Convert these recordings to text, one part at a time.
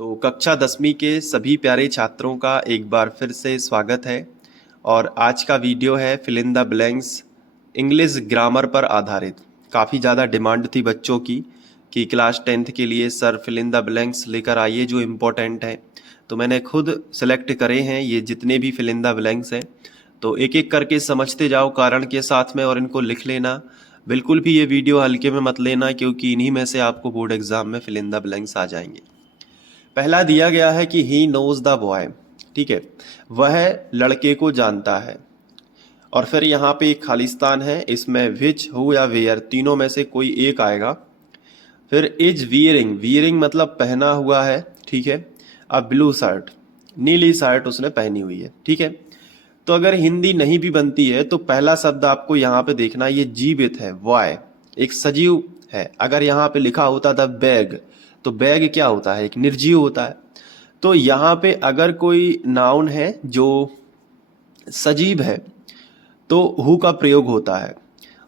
तो कक्षा 10वीं के सभी प्यारे छात्रों का एक बार फिर से स्वागत है। और आज का वीडियो है fill in the blanks English grammar पर आधारित। काफ़ी ज़्यादा डिमांड थी बच्चों की कि क्लास 10th के लिए sir fill in the blanks लेकर आइए जो इम्पोर्टेंट है। तो मैंने खुद सेलेक्ट करे हैं ये जितने भी फिल इन द ब्लैंक्स हैं। तो एक एक करके समझते जाओ कारण के साथ में और इनको लिख लेना। बिल्कुल भी ये वीडियो हल्के में मत लेना क्योंकि इन्हीं में से आपको बोर्ड एग्जाम में फिल इन द ब्लैंक्स आ जाएंगे। पहला दिया गया है कि ही नोज द बॉय, ठीक है, वह लड़के को जानता है। और फिर यहाँ पे एक खालिस्तान है, इसमें विच हु या वेयर तीनों में से कोई एक आएगा। फिर इज वियरिंग, वियरिंग मतलब पहना हुआ है, ठीक है। अब ब्लू शर्ट, नीली शर्ट उसने पहनी हुई है, ठीक है। तो अगर हिंदी नहीं भी बनती है तो पहला शब्द आपको यहाँ पे देखना, ये जीवित है, बॉय एक सजीव है। अगर यहाँ पे लिखा होता था बैग, तो बैग क्या होता है, एक निर्जीव होता है। तो यहाँ पे अगर कोई नाउन है जो सजीव है तो हु का प्रयोग होता है।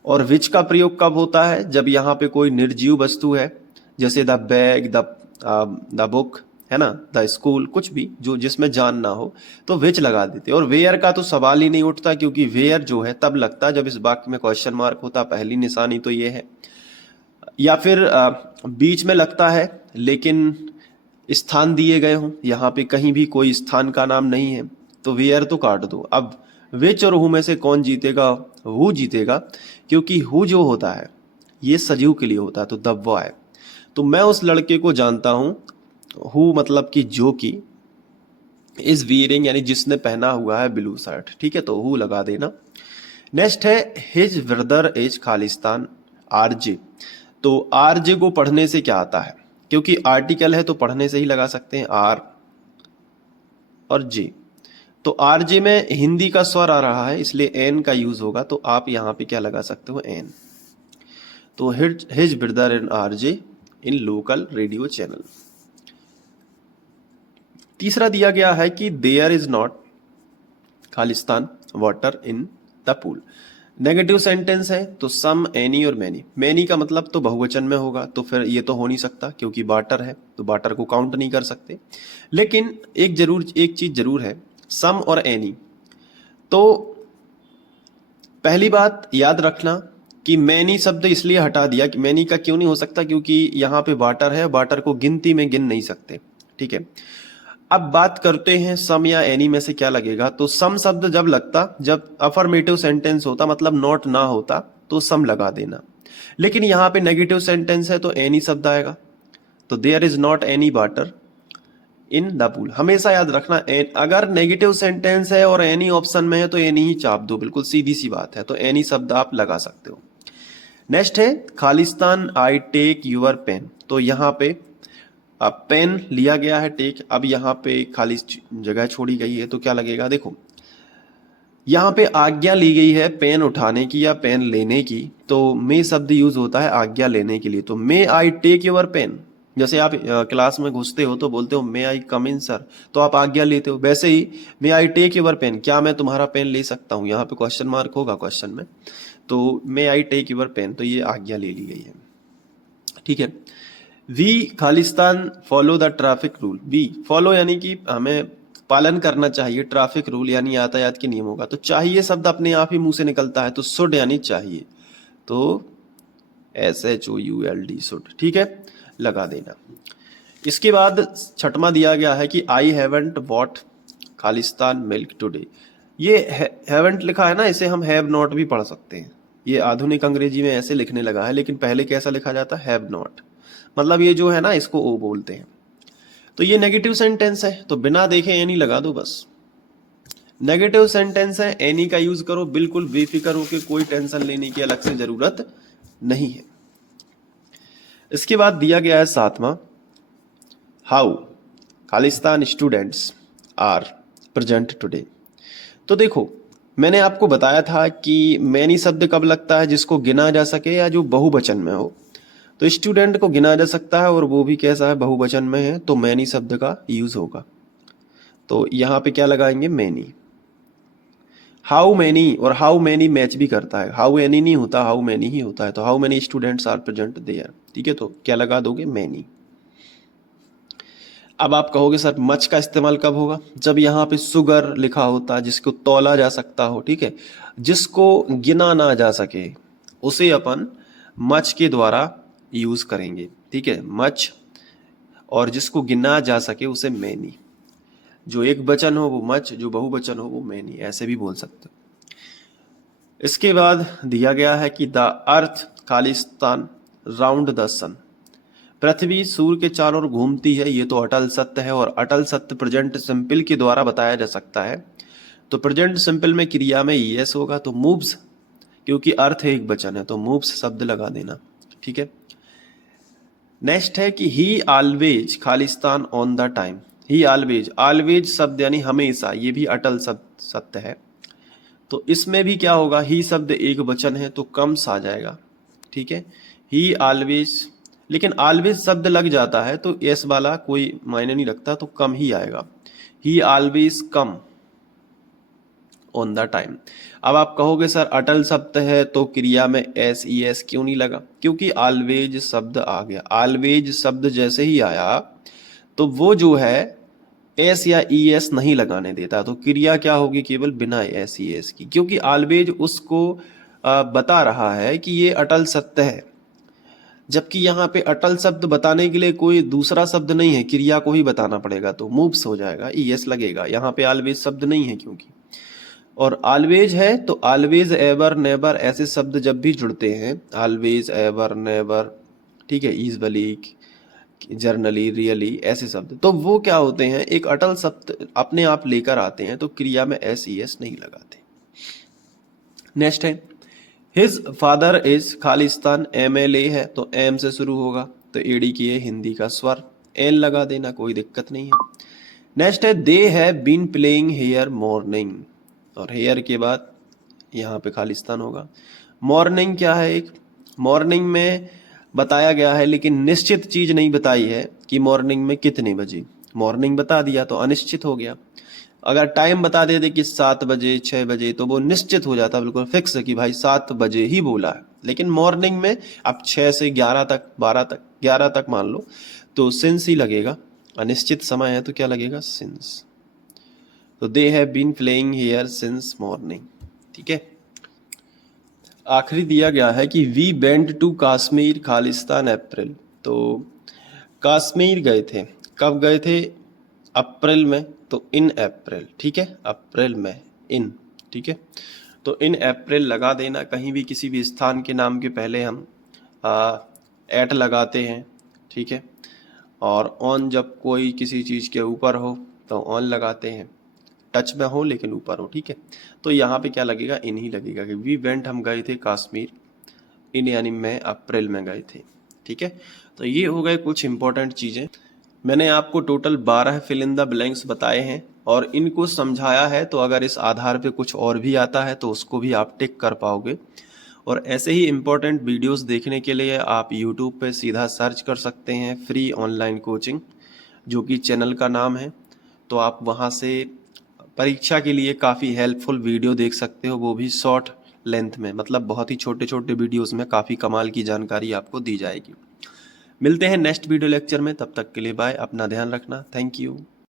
और विच का प्रयोग कब होता है, जब यहाँ पे कोई निर्जीव वस्तु है, जैसे द बैग, द बुक, है ना, द स्कूल, कुछ भी जो जिसमें जान ना हो तो विच लगा देते। और वेयर का तो सवाल ही नहीं उठता क्योंकि वेयर जो है तब लगता जब इस वाक्य में क्वेश्चन मार्क होता। पहली निशानी तो ये है। या फिर बीच में लगता है लेकिन स्थान दिए गए हों, यहाँ पे कहीं भी कोई स्थान का नाम नहीं है तो वेयर तो काट दो। अब विच और हु में से कौन जीतेगा, हु जीतेगा क्योंकि हु जो होता है ये सजीव के लिए होता है, तो द बॉय। तो मैं उस लड़के को जानता हूं, हु मतलब कि जो कि, इज वियरिंग यानी जिसने पहना हुआ है ब्लू शर्ट, ठीक है, तो हु लगा देना। नेक्स्ट है his brother is Khalistan RJ. तो आरजे को पढ़ने से क्या आता है, क्योंकि आर्टिकल है तो पढ़ने से ही लगा सकते हैं, आर और जे। तो आरजे में हिंदी का स्वर आ रहा है इसलिए एन का यूज होगा, तो आप यहाँ पे क्या लगा सकते हो, एन। तो his brother in RJ in local radio channel. तीसरा दिया गया है कि देयर इज नॉट खालिस्तान water in the pool. Negative sentence है तो सम, एनी और मैनी। मैनी का मतलब तो बहुवचन में होगा, तो फिर ये तो हो नहीं सकता क्योंकि वाटर है तो वाटर को काउंट नहीं कर सकते। लेकिन एक चीज जरूर है, सम और एनी। तो पहली बात याद रखना कि मैनी शब्द इसलिए हटा दिया कि मैनी का क्यों नहीं हो सकता, क्योंकि यहाँ पे वाटर है, वाटर को गिनती में गिन नहीं सकते, ठीक है। अब बात करते हैं सम या एनी में से क्या लगेगा। तो सम शब्द जब लगता, जब अफर्मेटिव सेंटेंस होता मतलब नॉट ना होता, तो सम लगा देना। लेकिन यहाँ पे नेगेटिव सेंटेंस है तो एनी शब्द आएगा। तो there is not any water in the pool. हमेशा याद रखना, अगर नेगेटिव सेंटेंस है और एनी ऑप्शन में है तो एनी ही चाप दो, बिल्कुल सीधी सी बात है। तो एनी शब्द आप लगा सकते हो। नेक्स्ट है खालिस्तान आई टेक यूर पेन। तो यहाँ पे पेन लिया गया है, टेक। अब यहाँ पे खाली जगह छोड़ी गई है तो क्या लगेगा, देखो यहाँ पे आज्ञा ली गई है पेन उठाने की या पेन लेने की, तो मे शब्द यूज होता है आज्ञा लेने के लिए। तो may I take your pen, जैसे आप क्लास में घुसते हो तो बोलते हो मे आई कम इन सर, तो आप आज्ञा लेते हो। वैसे ही मे आई टेक योर पेन, क्या मैं तुम्हारा पेन ले सकता हूँ, यहाँ पे क्वेश्चन मार्क होगा क्वेश्चन में। तो may I take your pen, तो ये आज्ञा ले ली गई है, ठीक है। वी खालिस्तान follow the traffic rule. We follow यानी कि हमें पालन करना चाहिए ट्रैफिक रूल यानी यातायात के नियमों का। तो चाहिए शब्द अपने आप ही मुंह से निकलता है, तो शुड यानी चाहिए, तो SHOULD शुड, ठीक है, लगा देना। इसके बाद छठवां दिया गया है कि आई हैवंट बॉट खालिस्तान मिल्क टुडे। ये हैवंट लिखा है ना, इसे हम हैव नॉट भी पढ़ सकते हैं। ये आधुनिक अंग्रेजी में ऐसे लिखने लगा है, लेकिन पहले कैसा लिखा जाता है, हैव नॉट। मतलब ये जो है ना इसको ओ बोलते हैं। तो ये नेगेटिव सेंटेंस है तो बिना देखे एनी लगा दो बस। नेगेटिव सेंटेंस है, एनी का यूज करो, बिल्कुल बेफिक्र होकर, कोई टेंशन लेने की अलग से जरूरत नहीं है। इसके बाद दिया गया है सातवां, हाउ खालिस्तान स्टूडेंट्स आर प्रेजेंट टुडे। तो देखो मैंने आपको बताया था कि मैनी शब्द कब लगता है, जिसको गिना जा सके या जो बहुवचन में हो। तो स्टूडेंट को गिना जा सकता है और वो भी कैसा है, बहुवचन में है, तो मैनी शब्द का यूज होगा। तो यहाँ पे क्या लगाएंगे, मैनी। हाउ मैनी और हाउ मैनी मैच भी करता है, हाउ एनी नहीं होता, हाउ मैनी ही होता है। तो how many students are present there, ठीक है, तो क्या लगा दोगे, मैनी। अब आप कहोगे सर मच का इस्तेमाल कब होगा? जब यहाँ पे शुगर लिखा होता है, जिसको तौला जा सकता हो, ठीक है, जिसको गिना ना जा सके, उसे अपन मच के द्वारा यूज करेंगे, ठीक है, मच। और जिसको गिना जा सके उसे मैनी। जो एक वचन हो वो मच, जो बहुवचन हो वो मैनी, ऐसे भी बोल सकते हो। इसके बाद दिया गया है कि द अर्थ खालिस्तान राउंड द सन। पृथ्वी सूर्य के चारों ओर घूमती है, ये तो अटल सत्य है, और अटल सत्य प्रेजेंट सिंपल के द्वारा बताया जा सकता है। तो प्रेजेंट सिंपल में क्रिया में यस होगा, तो मूव्स, क्योंकि अर्थ एक वचन है तो मूव्स शब्द लगा देना, ठीक है। नेक्स्ट है कि ही always Khalistan on the time. He always, always शब्द यानी हमेशा, ये भी अटल सत्य है। तो इसमें भी क्या होगा, ही शब्द एक वचन है तो कम्स आ जाएगा, ठीक है। ही ऑलवेज, लेकिन ऑलवेज शब्द लग जाता है तो एस वाला कोई मायने नहीं रखता, तो कम ही आएगा। ही always come on the time. अब आप कहोगे सर अटल शब्द है तो क्रिया में एस ई एस क्यों नहीं लगा? क्योंकि ऑलवेज शब्द आ गया। ऑलवेज शब्द जैसे ही आया तो वो जो है एस या ई एस नहीं लगाने देता, तो क्रिया क्या होगी, केवल बिना एस ई एस की, क्योंकि ऑलवेज उसको बता रहा है कि ये अटल सत्य है। जबकि यहाँ पे अटल शब्द बताने के लिए कोई दूसरा शब्द नहीं है, क्रिया को ही बताना पड़ेगा, तो मूव्स हो जाएगा, ई एस लगेगा। यहाँ पे ऑलवेज शब्द नहीं है क्योंकि, और ऑलवेज है तो ऑलवेज, एवर, नेवर ऐसे शब्द जब भी जुड़ते हैं, ऑलवेज, एवर, नेवर, ठीक है, यूजुअली, जर्नली, रियली, ऐसे शब्द, तो वो क्या होते हैं, एक अटल शब्द अपने आप लेकर आते हैं, तो क्रिया में एस ई एस नहीं लगाते। नेक्स्ट है हिज फादर इज खालिस्तान, एम एल ए है तो एम से शुरू होगा, तो एडी की है हिंदी का स्वर, एल लगा देना, कोई दिक्कत नहीं है। नेक्स्ट है दे है बीन प्लेइंग हेयर मॉर्निंग, और हेयर के बाद यहाँ पे खालिस्तान होगा। मॉर्निंग क्या है, एक मॉर्निंग में बताया गया है लेकिन निश्चित चीज नहीं बताई है कि मॉर्निंग में कितने बजे। मॉर्निंग बता दिया तो अनिश्चित हो गया। अगर टाइम बता देते कि 7 बजे 6 बजे तो वो निश्चित हो जाता, बिल्कुल फिक्स कि भाई 7 बजे ही बोला है। लेकिन मॉर्निंग में अब 6 से 11 तक, 12 तक, 11 तक मान लो, तो सिंस ही लगेगा। अनिश्चित समय है तो क्या लगेगा, सिंस। तो they have been playing here since morning, ठीक है। आखिरी दिया गया है कि वी वेंट टू कश्मीर खालिस्तान अप्रैल। तो कश्मीर गए थे, कब गए थे, अप्रैल में, तो इन अप्रैल, ठीक है, अप्रैल में, इन, ठीक है। तो इन अप्रैल लगा देना, कहीं भी किसी भी स्थान के नाम के पहले हम एट लगाते हैं, ठीक है। और ऑन जब कोई किसी चीज़ के ऊपर हो तो ऑन लगाते हैं, टच में हो लेकिन ऊपर हो, ठीक है। तो यहाँ पे क्या लगेगा, इन ही लगेगा कि वी वेंट, हम गए थे कश्मीर, इन यानी मैं अप्रैल में गए थे, ठीक है। तो ये हो गए कुछ इंपॉर्टेंट चीज़ें। मैंने आपको total 12 fill in the blanks बताए हैं और इनको समझाया है, तो अगर इस आधार पे कुछ और भी आता है तो उसको भी आप टिक कर पाओगे। और ऐसे ही इम्पोर्टेंट वीडियोस देखने के लिए आप यूट्यूब पे सीधा सर्च कर सकते हैं फ्री ऑनलाइन कोचिंग, जो कि चैनल का नाम है। तो आप वहाँ से परीक्षा के लिए काफ़ी हेल्पफुल वीडियो देख सकते हो, वो भी शॉर्ट लेंथ में, मतलब बहुत ही छोटे छोटे वीडियोस में काफ़ी कमाल की जानकारी आपको दी जाएगी। मिलते हैं नेक्स्ट वीडियो लेक्चर में, तब तक के लिए बाय, अपना ध्यान रखना, थैंक यू।